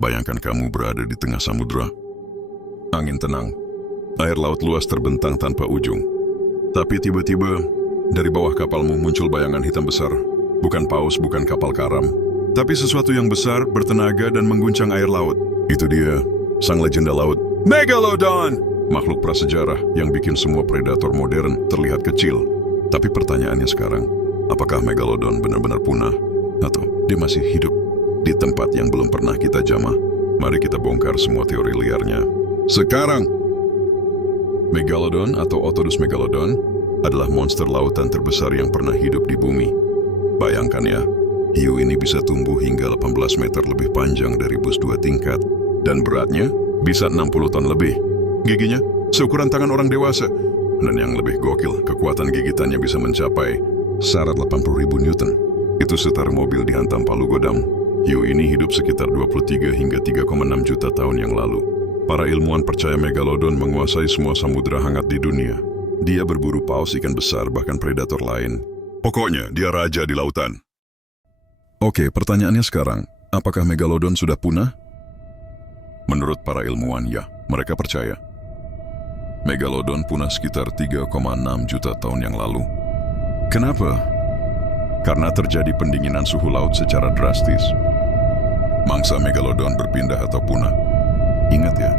Bayangkan kamu berada di tengah samudra. Angin tenang, air laut luas terbentang tanpa ujung. Tapi tiba-tiba, dari bawah kapalmu muncul bayangan hitam besar. Bukan paus, bukan kapal karam, tapi sesuatu yang besar, bertenaga, dan mengguncang air laut. Itu dia, sang legenda laut, Megalodon! Makhluk prasejarah yang bikin semua predator modern terlihat kecil. Tapi pertanyaannya sekarang, apakah Megalodon benar-benar punah? Atau dia masih hidup di tempat yang belum pernah kita jamah? Mari kita bongkar semua teori liarnya sekarang. Megalodon atau Otodus megalodon adalah monster lautan terbesar yang pernah hidup di bumi. Bayangkan ya, hiu ini bisa tumbuh hingga 18 meter lebih panjang dari bus 2 tingkat, dan beratnya bisa 60 ton lebih. Giginya seukuran tangan orang dewasa, dan yang lebih gokil, kekuatan gigitannya bisa mencapai syarat 80.000 Newton. Itu setara mobil dihantam palu godam. Hiu ini hidup sekitar 23 hingga 3,6 juta tahun yang lalu. Para ilmuwan percaya Megalodon menguasai semua samudera hangat di dunia. Dia berburu paus, ikan besar, bahkan predator lain. Pokoknya, dia raja di lautan. Oke, pertanyaannya sekarang, apakah Megalodon sudah punah? Menurut para ilmuwan, ya, mereka percaya. Megalodon punah sekitar 3,6 juta tahun yang lalu. Kenapa? Karena terjadi pendinginan suhu laut secara drastis. Mangsa Megalodon berpindah atau punah. Ingat ya,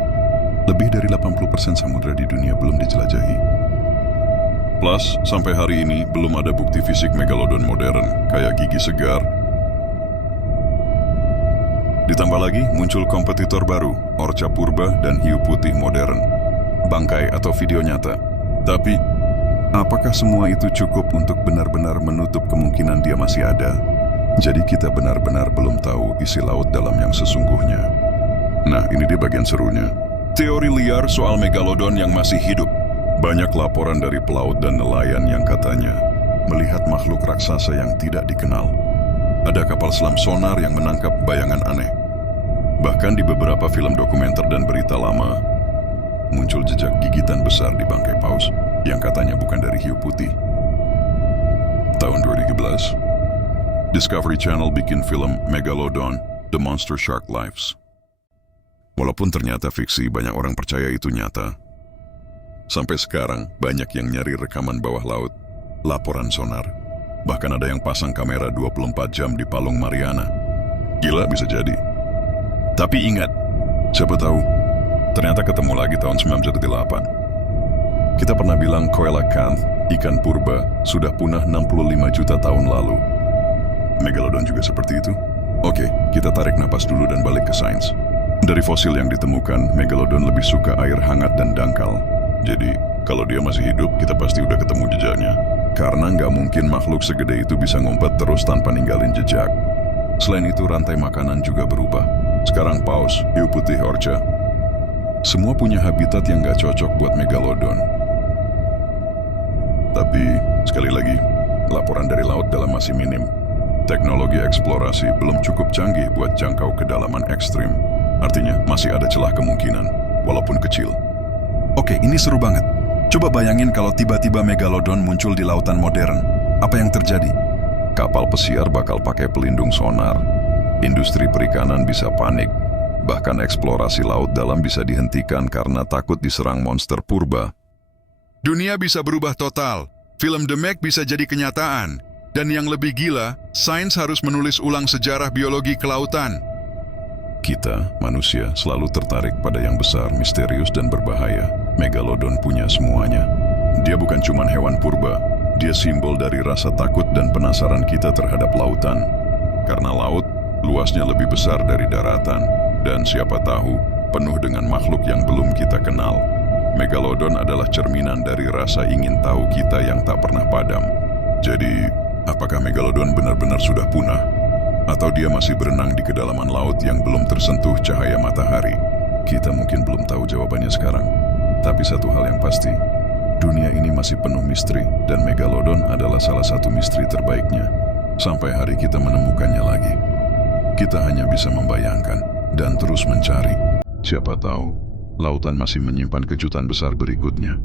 lebih dari 80% samudera di dunia belum dijelajahi. Plus, sampai hari ini belum ada bukti fisik Megalodon modern, kayak gigi segar. Ditambah lagi, muncul kompetitor baru, orca purba dan hiu putih modern. Bangkai atau video nyata. Tapi, apakah semua itu cukup untuk benar-benar menutup kemungkinan dia masih ada? Jadi kita benar-benar belum tahu isi laut dalam yang sesungguhnya. Nah, ini dia bagian serunya. Teori liar soal Megalodon yang masih hidup. Banyak laporan dari pelaut dan nelayan yang katanya melihat makhluk raksasa yang tidak dikenal. Ada kapal selam sonar yang menangkap bayangan aneh. Bahkan di beberapa film dokumenter dan berita lama, muncul jejak gigitan besar di bangkai paus yang katanya bukan dari hiu putih. Tahun 2013, Discovery Channel bikin film Megalodon, The Monster Shark Lives. Walaupun ternyata fiksi, banyak orang percaya itu nyata. Sampai sekarang, banyak yang nyari rekaman bawah laut, laporan sonar. Bahkan ada yang pasang kamera 24 jam di Palung Mariana. Gila bisa jadi. Tapi ingat, siapa tahu, ternyata ketemu lagi tahun 1918. Kita pernah bilang coelacanth, ikan purba, sudah punah 65 juta tahun lalu. Megalodon juga seperti itu? Oke, kita tarik napas dulu dan balik ke sains. Dari fosil yang ditemukan, Megalodon lebih suka air hangat dan dangkal. Jadi, kalau dia masih hidup, kita pasti udah ketemu jejaknya. Karena nggak mungkin makhluk segede itu bisa ngumpet terus tanpa ninggalin jejak. Selain itu, rantai makanan juga berubah. Sekarang paus, hiu putih, orca. Semua punya habitat yang nggak cocok buat Megalodon. Tapi, sekali lagi, laporan dari laut dalam masih minim. Teknologi eksplorasi belum cukup canggih buat jangkau kedalaman ekstrim. Artinya, masih ada celah kemungkinan, walaupun kecil. Oke, ini seru banget. Coba bayangin kalau tiba-tiba Megalodon muncul di lautan modern. Apa yang terjadi? Kapal pesiar bakal pakai pelindung sonar. Industri perikanan bisa panik. Bahkan eksplorasi laut dalam bisa dihentikan karena takut diserang monster purba. Dunia bisa berubah total. Film The Meg bisa jadi kenyataan. Dan yang lebih gila, sains harus menulis ulang sejarah biologi kelautan. Kita, manusia, selalu tertarik pada yang besar, misterius, dan berbahaya. Megalodon punya semuanya. Dia bukan cuma hewan purba, dia simbol dari rasa takut dan penasaran kita terhadap lautan. Karena laut, luasnya lebih besar dari daratan, dan siapa tahu, penuh dengan makhluk yang belum kita kenal. Megalodon adalah cerminan dari rasa ingin tahu kita yang tak pernah padam. Jadi, apakah Megalodon benar-benar sudah punah? Atau dia masih berenang di kedalaman laut yang belum tersentuh cahaya matahari? Kita mungkin belum tahu jawabannya sekarang. Tapi satu hal yang pasti, dunia ini masih penuh misteri, dan Megalodon adalah salah satu misteri terbaiknya. Sampai hari kita menemukannya lagi. Kita hanya bisa membayangkan dan terus mencari. Siapa tahu, lautan masih menyimpan kejutan besar berikutnya.